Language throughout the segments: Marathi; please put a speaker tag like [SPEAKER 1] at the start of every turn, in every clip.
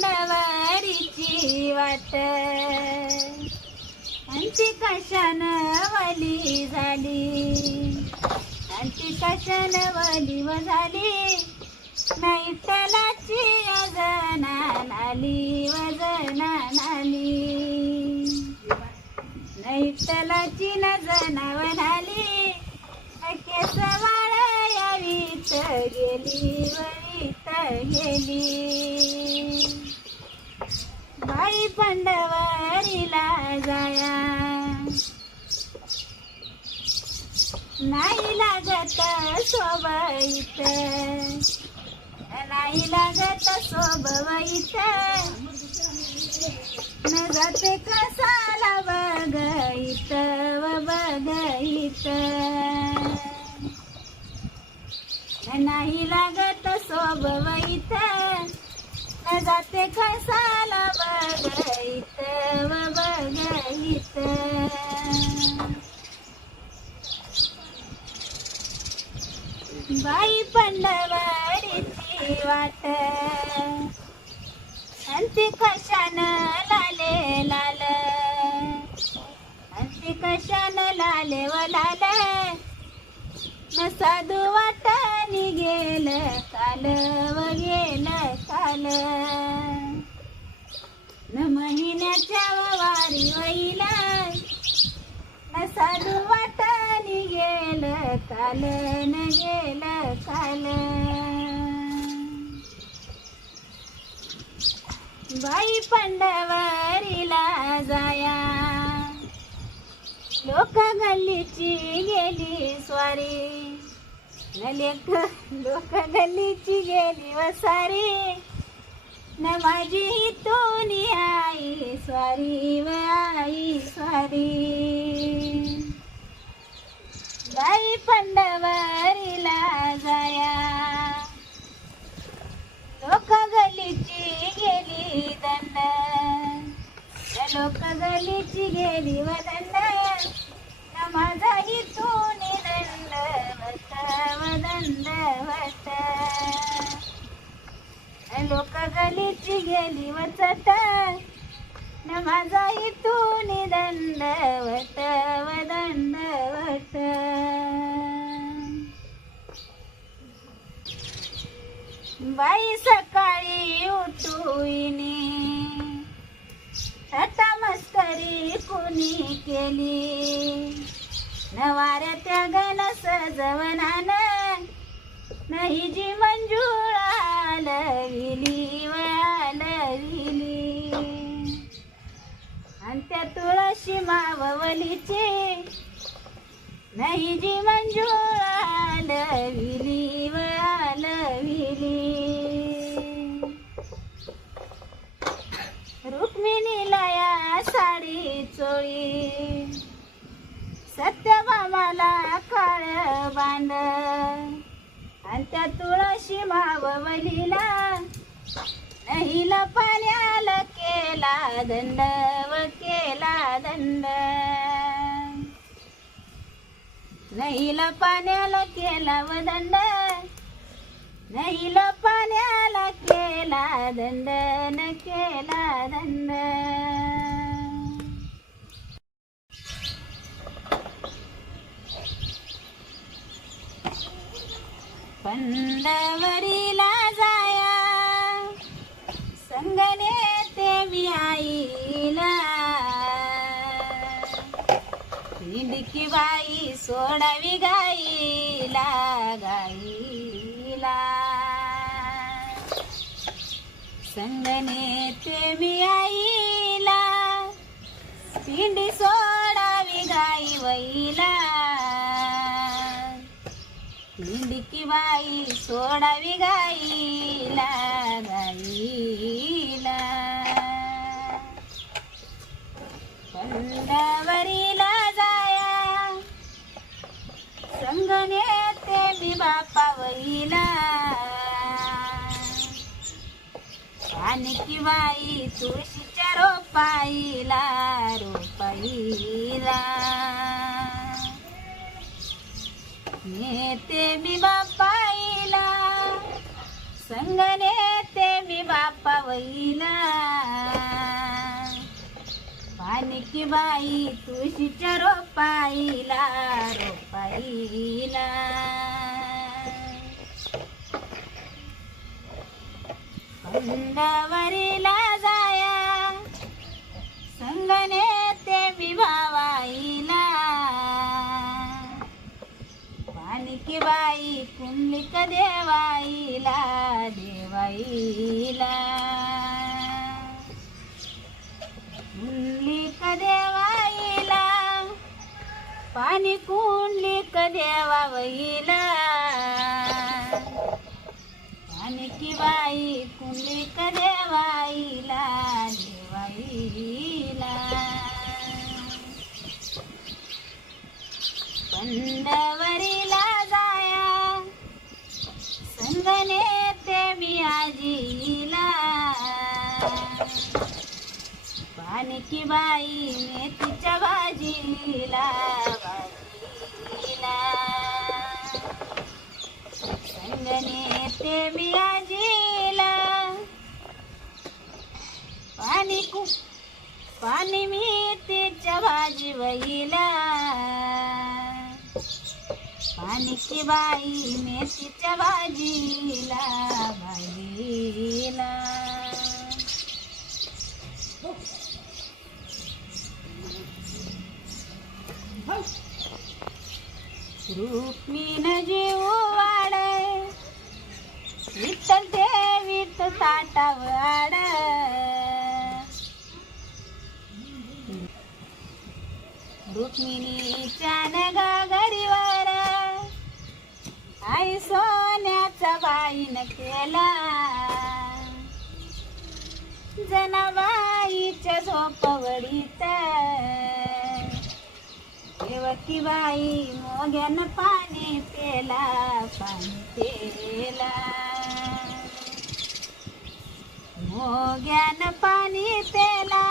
[SPEAKER 1] पंडवारीची वाट. आणखी कशान झाली. आणखी कशान व झाली. नाही तलाची वजना आली वजना आली. नाही तलाची न जनावर आली. केस वाळ यावीत गेली वरीत गेली. बाई पंडवारीला जाया. नाही लागत सोबईत. नाही लागत सोबईत. न जाते कसाला बघईत व बघईत. नाही लागत सोबईत. न जाते कसाला बघईत व बघईत बाई पंडवारीची वाट. अंती कशान लाले लाल. अंती कशान लाले व लाल. न साधू वाट गेल काल व गेल काल. न महिन्याच्या वारी वैला न साधू वाट गेल काल न गेल काल बाई पंडवारीला जाया. लोक गल्लीची गेली स्वारी. न लेख लोक गल्लीची गेली वसारी. न माझी तोनी आई स्वारी व आई स्वारी. गाई पंडवारीला जाया. लोक गलीची गेली दंड. लोक गलीची गेली व लोक गलीची गेली व चट न माझा इथून दंडवत व दंडवत. बाई सकाळी उठूनी आता मस्करी कुणी केली? नवाऱ्या त्या गण सजवनान नाही जी मंजूळ लविली वळविली आणि त्या तुळशी मावलीची नाही जी मंजुळालविली वळविली रुक्मिणीला या साडी चोळी सत्यभामाला काळ बांध आणि त्या तुळशी मावलीला नहीला पाण्याला केला दंड व केला दंड. नाहीला पाण्याला केला व दंड. नहीला पाण्याला केला दंड न केला दंड. पंडवरीला जाया. संगने ते मी आईला. निंडकी बाई सोडावी गाईला गाईला. संगने ते मी आईला. पिंडी सोडावी गाई वैला. पिंडकी बाई सोडावी गाईला गाईला जाया संगने ते मी बापा आणखी बाई तुळशीच्या रोपाईला रोपाईला. नेते मी बापाईला. संग नेते मी बापा वईला पाणी बाई तुळशीच्या रोपाईला रोपाईला. पंडवरीला जाया. संगने ते विभावाईला पानिकी बाई कुंडलिक देवाईला देवाईला. कुंडलिक देवाईला पाणी कुंडलिक देवाईला पानिकी बाई कुंडलिक देवाईला देवाईला. पंडव संगने ते मी आजीला. पानिकी बाई मेथीच्या भाजीला भाजीला. संगने ते मी आजीला. पाणी कु पाणी मी तिच्या भाजी वईला आणि बाई मेथीच्या भाजीला भाजीला. रुक्मीन जीव वाड विठ्ठल देवीत वाड रुक्मिणीच्या नगा आई सोन्याचा बाईन केला. जनाबाईच्या झोपवडीत. देवकी बाई मोग्यान पाणी पेला पाणी पेला मोग्यान पाणी पेला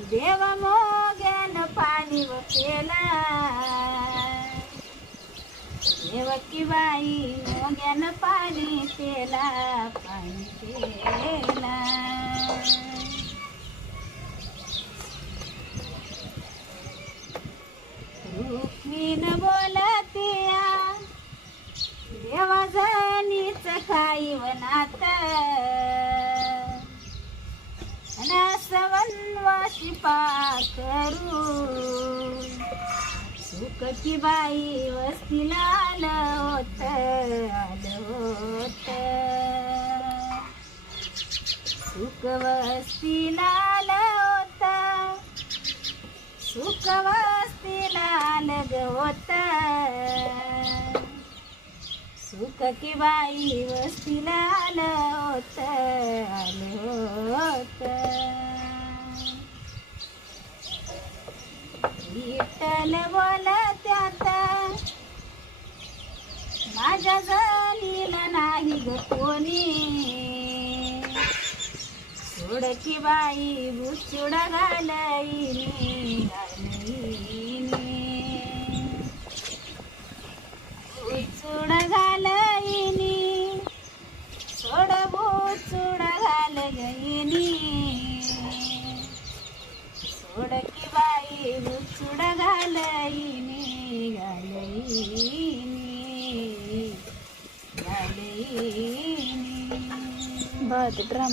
[SPEAKER 1] देव मोग्यान पाणी व पेला देवकी बाई मोग्यान पाणी पेला पाणी पेला रुक्मीन बोलतिया देवा जणीच खाई वनात शिपा करू सुकती बाई वस्तीला आलं होत. आलं होत सुख वस्तीला आलं होत. सुख वस्तीला लग होत. सुख की बाई वस्तीला आलं होत. आलं होत विठ्ठल बोला माझ्या जलीला नाही ग कोणी. सोडकी बाई बुचुड घालईनी घालईनी. बुचुड घालईनी सोड बुचुड घाल गईनी सोडकी बाई बुचुड घालईनी घालईनी.
[SPEAKER 2] અમદાવાદ ડ્રામા